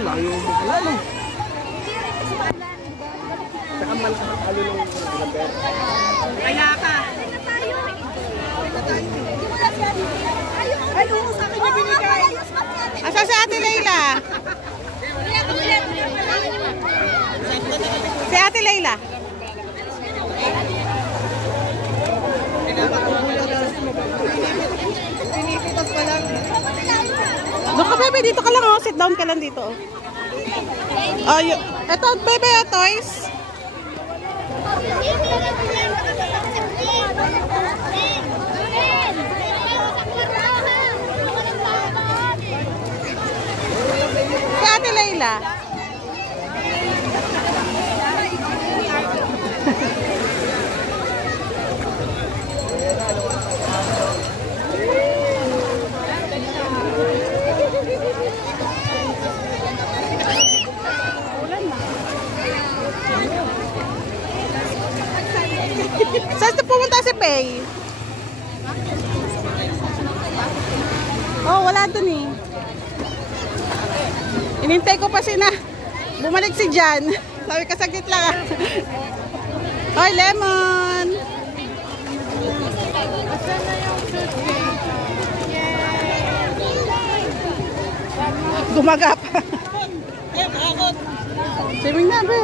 layo mo pala, no? Saka malakalo ng number. Kaya ka. Ay, oo, sa akin na binigay. Asa si Ate Leila? Si Ate Leila. Doon ka, bebe. Dito ka lang, oh. Sit down ka lang dito, oh. Oh, ito, bebe, oh, toys. Si Ate Leila. Saan na pumunta si Pei? Oh, wala dun eh. Inintay ko pa bumalik si Jan. Sabi ka saglit lang ah. Hoy, Lemon! Gumaga pa. Swimming na, be.